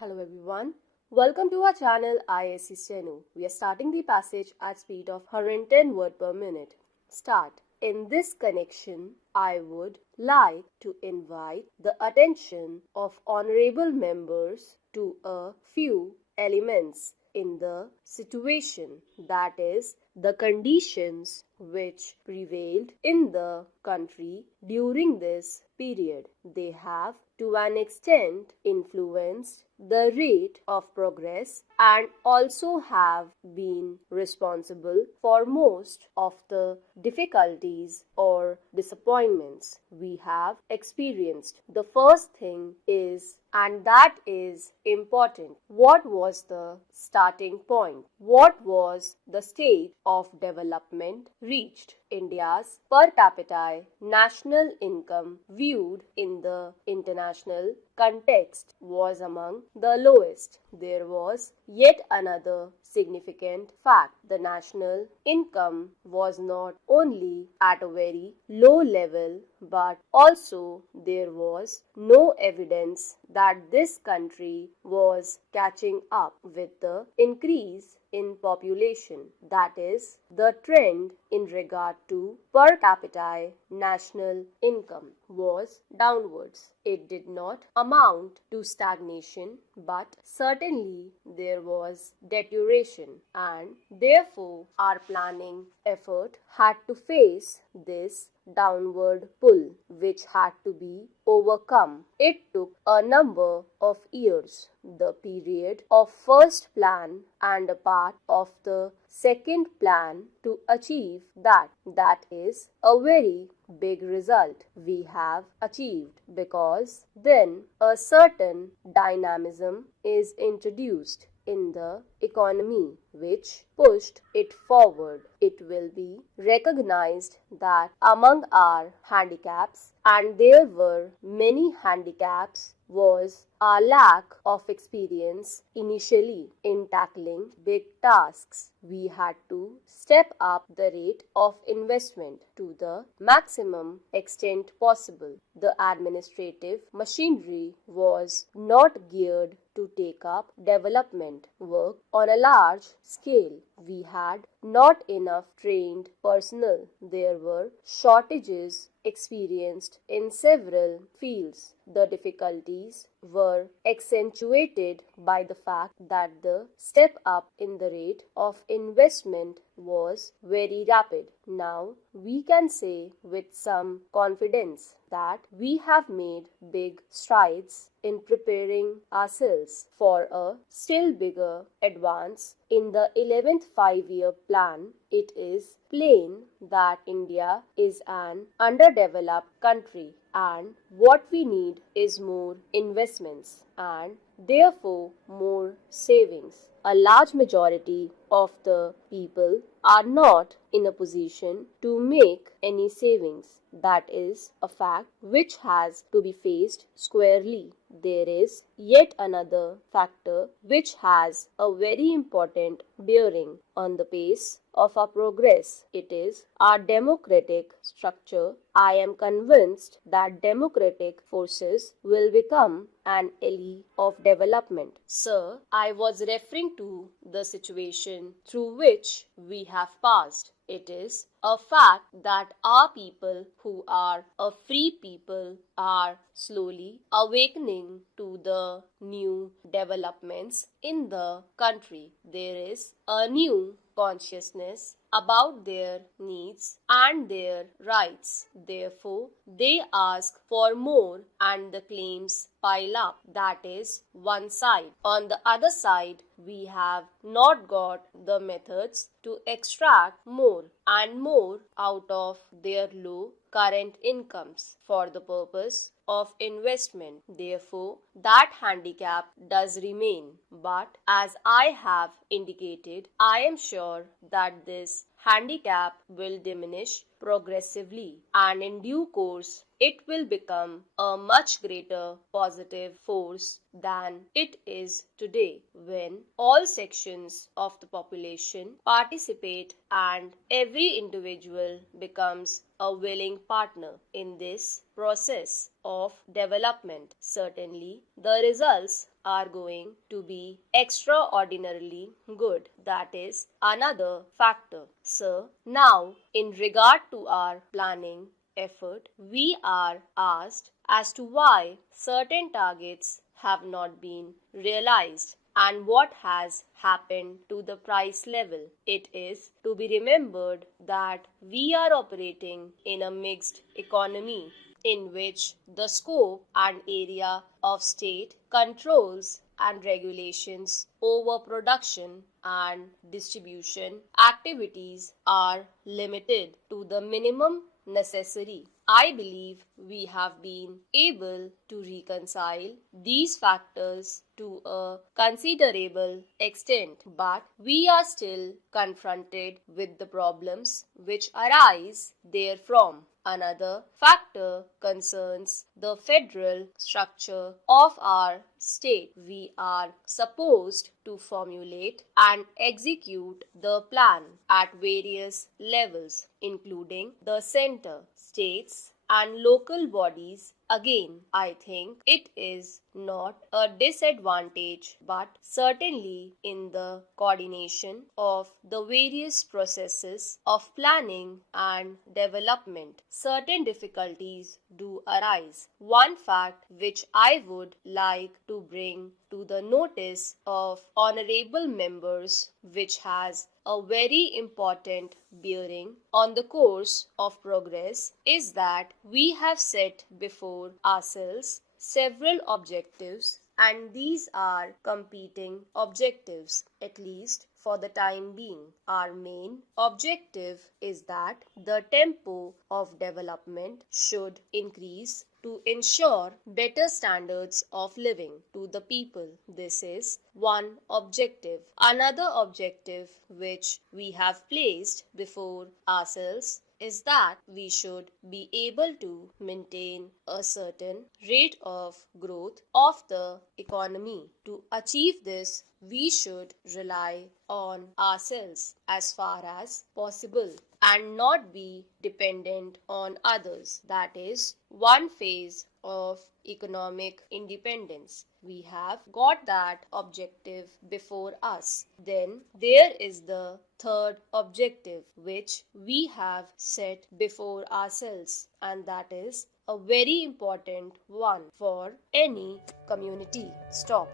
Hello everyone. Welcome to our channel Isc Steno. We are starting the passage at speed of 110 words per minute. Start. In this connection, I would like to invite the attention of honorable members to a few elements in the situation, that is, the conditions which prevailed in the country during this period. They have to an extent influenced the rate of progress and also have been responsible for most of the difficulties or disappointments we have experienced. The first thing is, and that is important, what was the starting point? What was the state of development reached? India's per capita national income viewed in the international context was among the lowest. There was yet another significant fact. The national income was not only at a very low level, but also there was no evidence that this country was catching up with the increase in population. That is, the trend in regard to per capita national income was downwards. It did not amount to stagnation, but certainly there was deterioration, and therefore our planning effort had to face this downward pull, which had to be overcome. It took a number of years. The period of first plan and a part of the second plan to achieve that. That is a very big result we have achieved, because then a certain dynamism is introduced in the economy which pushed it forward. It will be recognized that among our handicaps, and there were many handicaps, was our lack of experience initially in tackling big tasks. We had to step up the rate of investment to the maximum extent possible. The administrative machinery was not geared to take up development work on a large scale. We had not enough trained personnel. There were shortages experienced in several fields. The difficulties were accentuated by the fact that the step up in the rate of investment was very rapid. Now we can say with some confidence that we have made big strides in preparing ourselves for a still bigger advance in the 11th five-year plan. It is plain that India is an underdeveloped country, and what we need is more investments and therefore more savings. A large majority of the people are not in a position to make any savings. That is a fact which has to be faced squarely. There is yet another factor which has a very important bearing on the pace of our progress. It is our democratic structure. I am convinced that democratic forces will become an ally of development. Sir, I was referring to the situation through which we have passed. It is a fact that our people, who are a free people, are slowly awakening to the new developments in the country. There is a new consciousness about their needs and their rights. Therefore, they ask for more and the claims pile up. That is one side. On the other side, we have not got the methods to extract more and more out of their low current incomes for the purpose of investment. Therefore, that handicap does remain. But as I have indicated, I am sure that this handicap will diminish progressively, and in due course it will become a much greater positive force than it is today, when all sections of the population participate and every individual becomes a willing partner in this process of development. Certainly, the results are going to be extraordinarily good. That is another factor. So now in regard to our planning effort, we are asked as to why certain targets have not been realized and what has happened to the price level. It is to be remembered that we are operating in a mixed economy in which the scope and area of state controls and regulations over production and distribution activities are limited to the minimum necessary. I believe we have been able to reconcile these factors to a considerable extent, but we are still confronted with the problems which arise therefrom. Another factor concerns the federal structure of our state. We are supposed to formulate and execute the plan at various levels, including the center, states, and local bodies. Again, I think it is not a disadvantage, but certainly in the coordination of the various processes of planning and development, certain difficulties do arise. One fact which I would like to bring to the notice of honorable members, which has a very important bearing on the course of progress, is that we have set before ourselves several objectives, and these are competing objectives, at least for the time being. Our main objective is that the tempo of development should increase to ensure better standards of living to the people. This is one objective. Another objective which we have placed before ourselves is that we should be able to maintain a certain rate of growth of the economy. To achieve this, we should rely on ourselves as far as possible and not be dependent on others. That is one phase of economic independence. We have got that objective before us. Then there is the third objective which we have set before ourselves, and that is a very important one for any community. Stop.